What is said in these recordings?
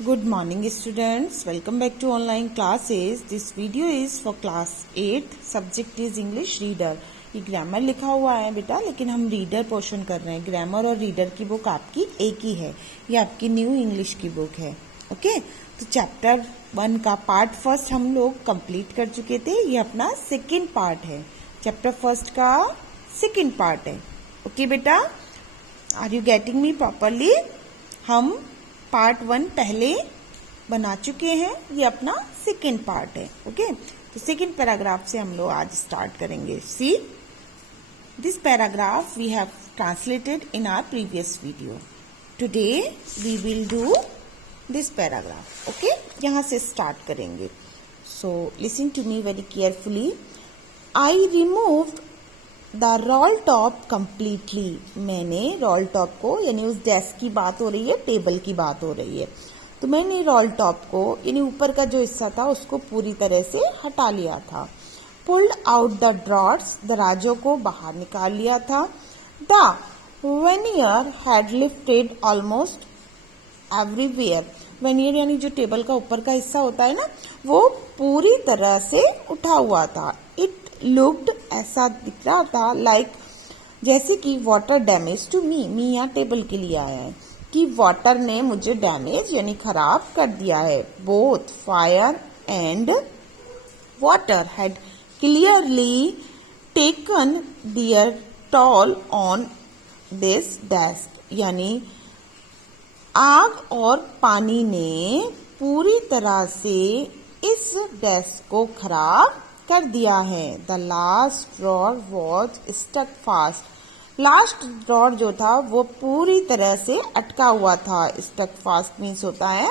Good morning students, welcome back to online classes. This video is for class 8, subject is English reader. ये grammar लिखा हुआ है बेटा, लेकिन हम रीडर पोर्शन कर रहे हैं. ग्रामर और रीडर की बुक आपकी एक ही है, ये आपकी न्यू इंग्लिश की बुक है. ओके, तो चैप्टर 1 का पार्ट फर्स्ट हम लोग कंप्लीट कर चुके थे. ये अपना सेकेंड पार्ट है, चैप्टर फर्स्ट का सेकेंड पार्ट है. ओके बेटा, are you getting me properly? हम पार्ट 1 पहले बना चुके हैं, ये अपना सेकेंड पार्ट है. ओके, तो सेकेंड पैराग्राफ से हम लोग आज स्टार्ट करेंगे. See this paragraph we have translated in our previous video. Today we will do this paragraph. Okay, यहाँ से स्टार्ट करेंगे. So listen to me very carefully. I removed the role top completely. मैंने role top को, यानी उस desk की बात हो रही है, टेबल की बात हो रही है, तो मैंने रोल टॉप को, यानी ऊपर का जो हिस्सा था उसको पूरी तरह से हटा लिया था. पुल्ड आउट द ड्रॉर्स, दराजों को बाहर निकाल लिया था. The vernier had lifted almost everywhere. Vernier यानी जो टेबल का ऊपर का हिस्सा होता है ना, वो पूरी तरह से उठा हुआ था. इट लुक्ड, ऐसा दिख रहा था, लाइक जैसे कि वाटर डैमेज टू मी. मी यहाँ टेबल के लिए आया है कि वाटर ने मुझे डैमेज यानी खराब कर दिया है. Both fire and water had clearly taken their toll on this desk. यानी आग और पानी ने पूरी तरह से इस डेस्क को खराब कर दिया है. The last drawer was stuck fast. Last drawer जो था वो पूरी तरह से अटका हुआ था. स्टक फास्ट मीन्स होता है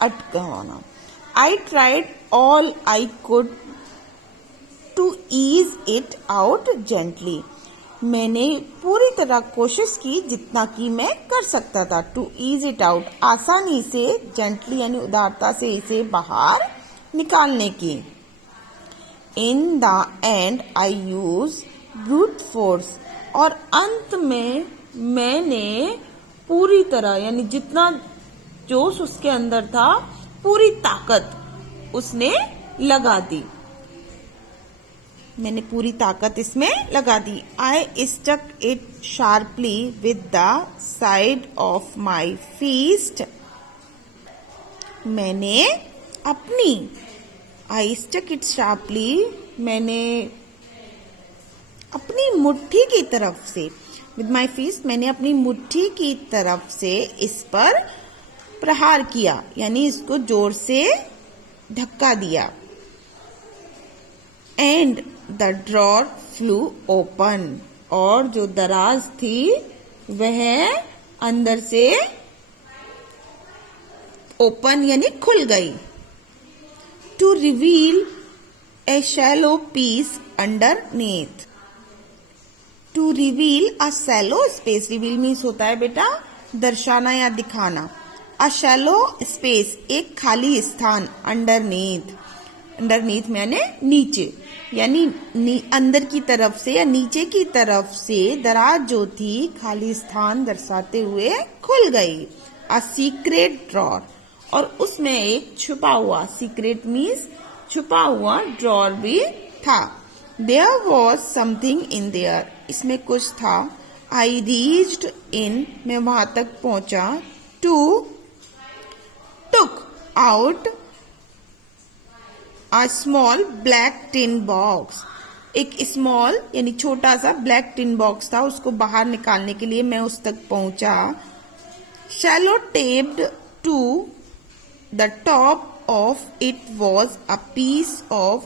अटका होना. I tried all I could to ease it out gently. मैंने पूरी तरह कोशिश की जितना कि मैं कर सकता था. टू ईज इट आउट, आसानी से, जेंटली यानी उदारता से इसे बाहर निकालने की. In the end, I use brute force. और अंत में मैंने पूरी तरह, यानी जितना जोश उसके अंदर था, पूरी ताकत उसने लगा दी. मैंने पूरी ताकत इसमें लगा दी. I stuck it sharply with the side of my fist. मैंने अपनी I stuck it sharply, मैंने अपनी मुट्ठी की तरफ से, with my fist, मैंने अपनी मुट्ठी की तरफ से इस पर प्रहार किया, यानी इसको जोर से धक्का दिया. And the drawer flew open. और जो दराज थी वह अंदर से ओपन यानी खुल गई. To reveal a shallow piece underneath. To reveal a shallow space. Reveal means होता है बेटा दर्शाना या दिखाना. A shallow space, एक खाली स्थान. Underneath, underneath मैंने नीचे, यानी अंदर की तरफ से या नीचे की तरफ से दराज जो थी खाली स्थान दर्शाते हुए खुल गई. A secret drawer, और उसमें एक छुपा हुआ, सीक्रेट मीन्स छुपा हुआ, ड्रॉर भी था. There was something in there, इसमें कुछ था. आई रीच्ड इन, मैं वहां तक पहुंचा. To took out a small black tin box. एक स्मॉल यानी छोटा सा ब्लैक टिन बॉक्स था, उसको बाहर निकालने के लिए मैं उस तक पहुंचा. Sellotaped to the top of it was a piece of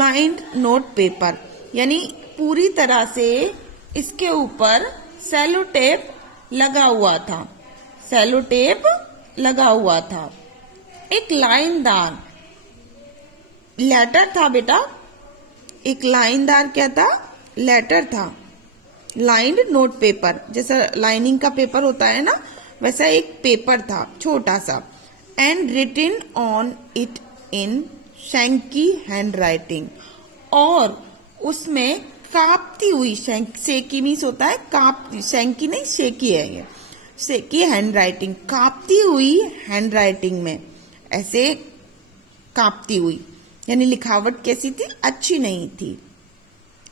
lined note paper. यानी पूरी तरह से इसके ऊपर सेलो टेप लगा हुआ था. सेलो टेप लगा हुआ था. एक लाइनदार लेटर था बेटा. एक लाइनदार क्या था? लेटर था. लाइंड नोट पेपर, जैसा लाइनिंग का पेपर होता है ना, वैसा एक पेपर था छोटा सा. And written on it in Shanky handwriting. और उसमें कांपती हुई, शैंकी मीन्स होता है कांपती, शैंकी नहीं शेकी है ये, से की हैंड राइटिंग, कांपती हुई हैंड राइटिंग में, ऐसे कांपती हुई, यानी लिखावट कैसी थी, अच्छी नहीं थी।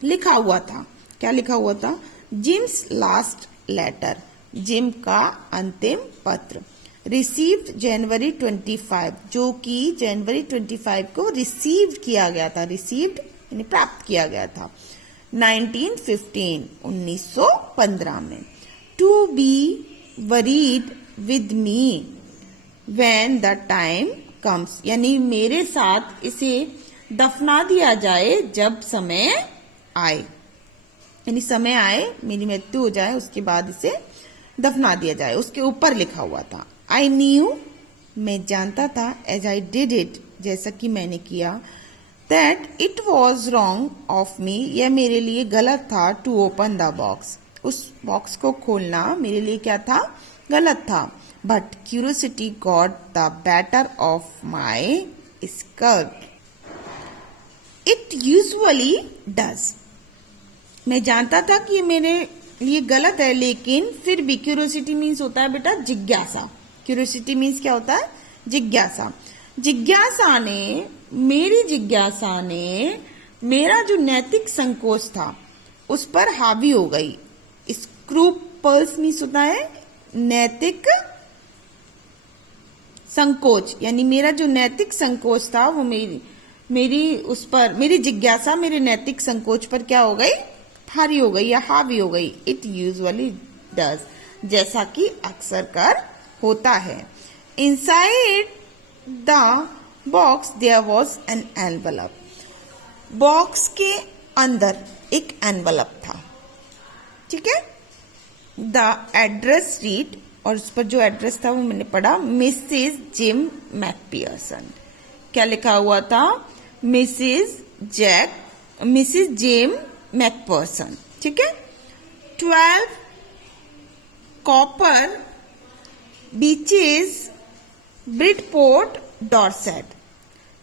लिखा हुआ था, क्या लिखा हुआ था, जिम्स लास्ट लेटर, जिम का अंतिम पत्र, रिसीव्ड जनवरी 25, जो कि जनवरी 25 को रिसीव किया गया था, रिसीव्ड यानी प्राप्त किया गया था 1915, 1915 में। To be worried with me when the time comes, यानी मेरे साथ इसे दफना दिया जाए जब समय आए, यानी समय आए, मेरी मृत्यु हो जाए उसके बाद इसे दफना दिया जाए, उसके ऊपर लिखा हुआ था। आई न्यू, मैं जानता था, एज आई डिड इट, जैसा कि मैंने किया, that it was wrong of me, यह मेरे लिए गलत था, टू ओपन द बॉक्स, उस बॉक्स को खोलना मेरे लिए क्या था, गलत था। But curiosity got the better of my scalp, it usually does, मैं जानता था कि ये मेरे लिए गलत है, लेकिन फिर भी, क्यूरियोसिटी मीन्स होता है बेटा जिज्ञासा, क्यूरियोसिटी मीन्स क्या होता है, जिज्ञासा, जिज्ञासा ने, मेरी जिज्ञासा ने मेरा जो नैतिक संकोच था उस पर हावी हो गई। स्क्रूपल्स मीन्स होता है नैतिक संकोच, यानी मेरा जो नैतिक संकोच था वो मेरी उस पर, मेरी जिज्ञासा मेरे नैतिक संकोच पर क्या हो गई, भारी हो गई या हावी हो गई। इट यूजुअली डज, जैसा कि अक्सर कर होता है। Inside the box there was an envelope, box के अंदर एक एनवलप था, ठीक है। द एड्रेस रीड, और उस पर जो एड्रेस था वो मैंने पढ़ा, मिसेज जिम मैकपियर्सन, क्या लिखा हुआ था, मिसेज जिम मैकपर्सन, ठीक है। 12 कॉपर बीचेस, ब्रिडपोर्ट, डॉर्सेट,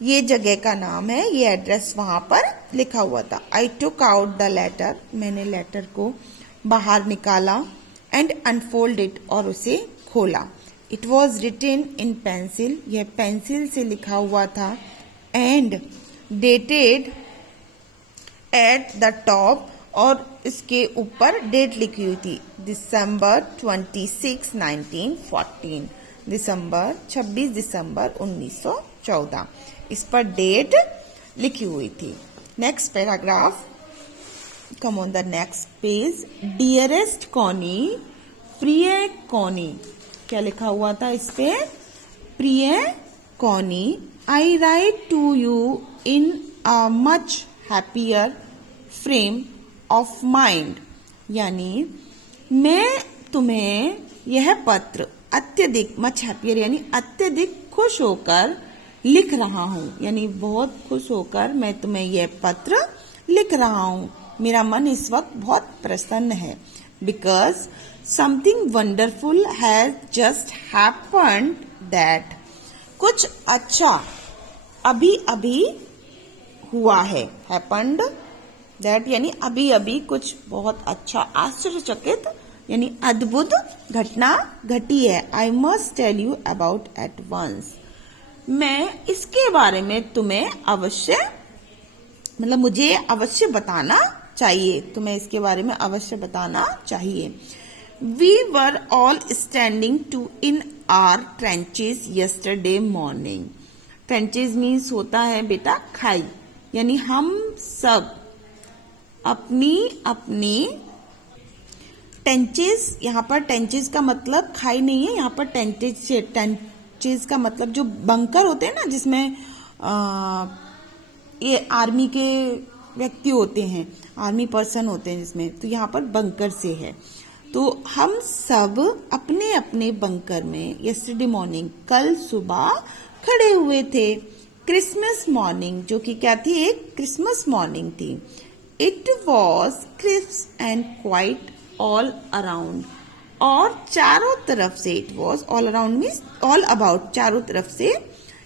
ये जगह का नाम है, ये एड्रेस वहां पर लिखा हुआ था। I took out the letter, मैंने लेटर को बाहर निकाला, एंड अनफोल्ड इट, और उसे खोला। It was written in pencil, यह पेंसिल से लिखा हुआ था, and dated at the top, और इसके ऊपर डेट लिखी हुई थी, दिसंबर 26, 1914, दिसंबर 26 दिसंबर 1914, इस पर डेट लिखी हुई थी। Next paragraph, come on the next page. Dearest Connie, प्रिय कॉनी, क्या लिखा हुआ था इस पे, प्रिय Connie, I write to you in a much happier frame of mind, यानी मैं तुम्हें यह पत्र अत्यधिक, मच हैप्पियर यानी अत्यधिक खुश होकर लिख रहा हूँ, यानी बहुत खुश होकर मैं तुम्हें यह पत्र लिख रहा हूँ, मेरा मन इस वक्त बहुत प्रसन्न है। Because something wonderful has just happened that, कुछ अच्छा अभी अभी हुआ है, हैपेंड दैट यानी अभी अभी कुछ बहुत अच्छा, आश्चर्यचकित यानी अद्भुत घटना घटी है। I must tell you about at once, मैं इसके बारे में तुम्हें अवश्य, मतलब मुझे अवश्य बताना चाहिए, तुम्हें इसके बारे में अवश्य बताना चाहिए। We were all standing to in our trenches yesterday morning, trenches means होता है बेटा खाई, यानी हम सब अपनी अपनी टेंचेस, यहाँ पर टेंचेस का मतलब खाई नहीं है, यहाँ पर टेंचेस का मतलब जो बंकर होते हैं ना, जिसमें ये आर्मी के व्यक्ति होते हैं, आर्मी पर्सन होते हैं जिसमें, तो यहाँ पर बंकर से है। तो हम सब अपने अपने बंकर में यस्टरडे मॉर्निंग, कल सुबह खड़े हुए थे। क्रिसमस मॉर्निंग, जो कि क्या थी, एक क्रिसमस मॉर्निंग थी। It was crisp and quiet all around, और चारों तरफ से, it was all around means all about, चारों तरफ से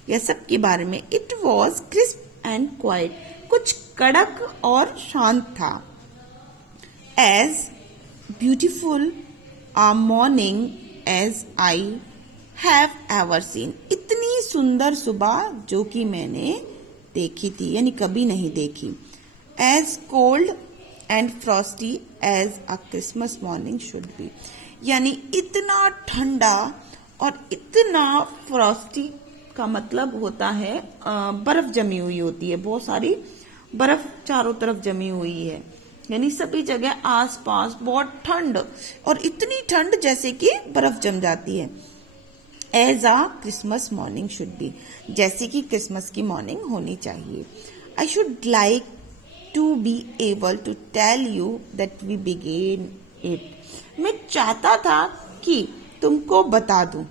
यह सब के बारे में। It was crisp and quiet, कुछ कड़क और शांत था। As beautiful a morning as I have ever seen, इतनी सुंदर सुबह जो कि मैंने देखी थी यानी कभी नहीं देखी। As cold and frosty as a Christmas morning should be, यानी इतना ठंडा और इतना फ्रॉस्टी का मतलब होता है बर्फ जमी हुई होती है, बहुत सारी बर्फ चारों तरफ जमी हुई है, यानी सभी जगह आसपास बहुत ठंड और इतनी ठंड जैसे कि बर्फ जम जाती है। As a Christmas morning should be, जैसे कि क्रिसमस की मॉर्निंग होनी चाहिए। I should like to be able to tell you that we began it, मैं चाहता था कि तुमको बता दूं।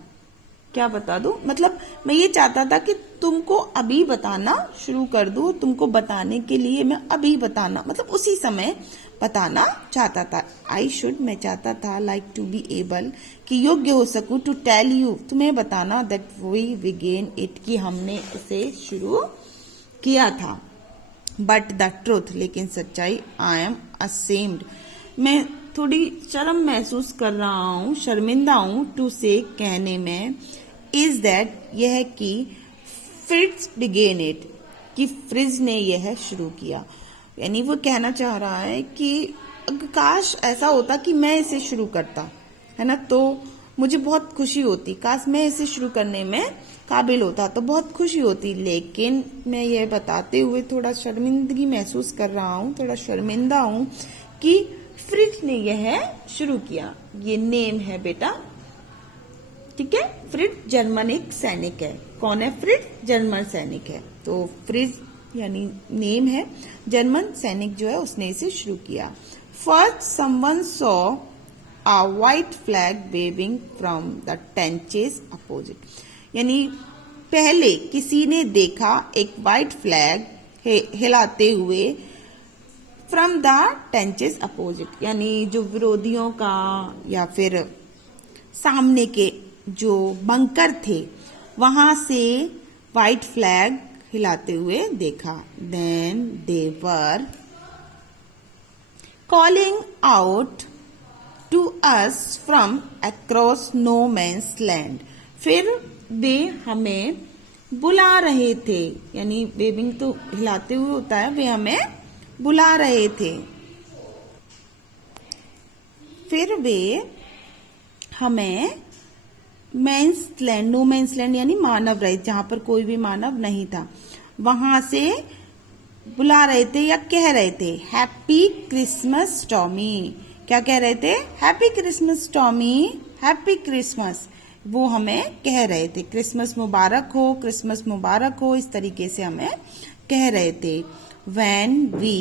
क्या बता दूं? मतलब मैं ये चाहता था कि तुमको अभी बताना शुरू कर दूं, तुमको बताने के लिए मैं अभी बताना मतलब उसी समय बताना चाहता था। आई शुड, मैं चाहता था, लाइक टू बी एबल, कि योग्य हो सकूं, टू टेल यू, तुम्हें बताना, दैट वी बिगेन इट, कि हमने इसे शुरू किया था। बट द ट्रूथ, लेकिन सच्चाई, आई एम असेम्ड, मैं थोड़ी शर्म महसूस कर रहा हूँ, शर्मिंदा हूँ, टू से कहने में, इज दैट, यह कि फ्रिट्ज बिगेन इट, कि फ्रिज ने यह शुरू किया, यानी वो कहना चाह रहा है कि काश ऐसा होता कि मैं इसे शुरू करता, है ना, तो मुझे बहुत खुशी होती, काश मैं इसे शुरू करने में काबिल होता तो बहुत खुशी होती, लेकिन मैं ये बताते हुए थोड़ा शर्मिंदगी महसूस कर रहा हूँ, थोड़ा शर्मिंदा हूँ कि फ्रिज ने यह शुरू किया। ये नेम है बेटा, ठीक है। फ्रिज जर्मन एक सैनिक है। कौन है फ्रिज? जर्मन सैनिक है। तो फ्रिज यानी नेम है, जर्मन सैनिक जो है उसने इसे शुरू किया। First someone saw a white flag waving from the trenches opposite, यानी पहले किसी ने देखा एक व्हाइट फ्लैग हिलाते हुए फ्रॉम द टेंचेस अपोजिट, यानी जो विरोधियों का या फिर सामने के जो बंकर थे वहां से व्हाइट फ्लैग हिलाते हुए देखा। Then they were calling out to us from across no man's land, फिर वे हमें बुला रहे थे, यानी वेविंग तो हिलाते हुए होता है, वे हमें बुला रहे थे, फिर वे हमें man's land, no man's land यानी मानव रहित, जहां पर कोई भी मानव नहीं था, वहां से बुला रहे थे या कह रहे थे हैप्पी क्रिसमस टॉमी। क्या कह रहे थे? Happy Christmas Tommy, happy Christmas, वो हमें कह रहे थे, क्रिसमस मुबारक हो, क्रिसमस मुबारक हो, इस तरीके से हमें कह रहे थे। When we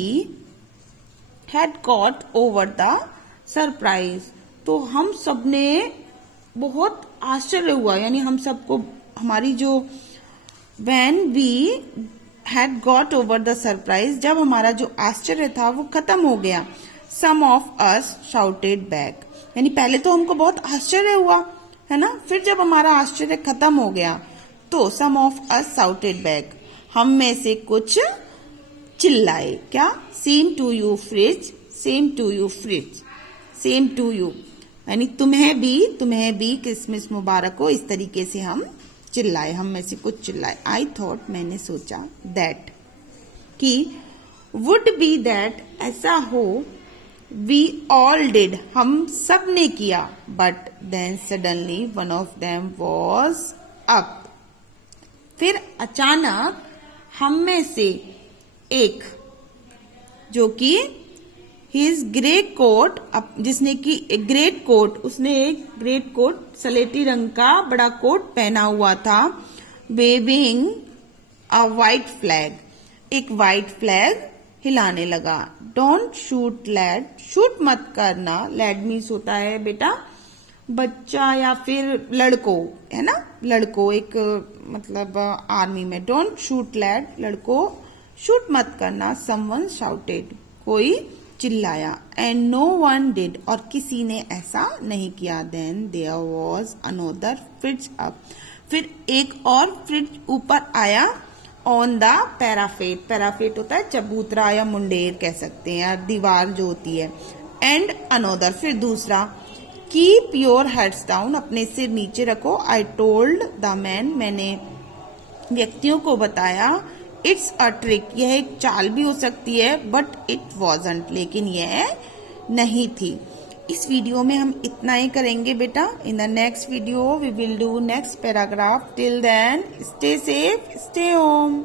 had got over the surprise, तो हम सबने बहुत आश्चर्य हुआ, यानी हम सबको हमारी जो when we had got over the surprise, जब हमारा जो आश्चर्य था वो खत्म हो गया। Some of us shouted back, यानी पहले तो हमको बहुत आश्चर्य हुआ है ना, फिर जब हमारा आश्चर्य खत्म हो गया तो some of us shouted back, हम में से कुछ चिल्लाए। क्या? Same to you Fritz, same to you Fritz, same to you, यानी तुम्हें भी क्रिसमस मुबारक हो, इस तरीके से हम चिल्लाए, हम में से कुछ चिल्लाए। आई थॉट, मैंने सोचा, दैट, कि वुड बी दैट, ऐसा हो, वी ऑल डिड, हम सब ने किया, but then suddenly one of them was up, फिर अचानक हम में से एक, जो कि हिज ग्रे कोट, जिसने की एक ग्रेट कोट, उसने एक ग्रेट कोट, सलेटी रंग का बड़ा कोट पहना हुआ था, वेविंग अ व्हाइट फ्लैग, एक व्हाइट फ्लैग हिलाने लगा। डोंट शूट लैड, शूट मत करना, लैड मीन्स होता है बेटा बच्चा या फिर लड़को, है ना, लड़को, एक मतलब आर्मी में। डोंट शूट लैड, लड़को शूट मत करना। समवन शाउटेड, कोई चिल्लाया। एंड नो वन डिड, और किसी ने ऐसा नहीं किया। Then there was another Fritz up, फिर एक और फ्रिज ऊपर आया। ऑन द पैराफेट, पैराफेट होता है चबूतरा या मुंडेर कह सकते हैं, या दीवार जो होती है। एंड अनदर, फिर दूसरा। कीप योर हेड्स डाउन, अपने सिर नीचे रखो। आई टोल्ड द मैन, मैंने व्यक्तियों को बताया। इट्स अ ट्रिक, यह एक चाल भी हो सकती है, बट इट वॉजंट, लेकिन यह नहीं थी। इस वीडियो में हम इतना ही करेंगे बेटा। In the next video we will do next paragraph. Till then stay safe, stay home.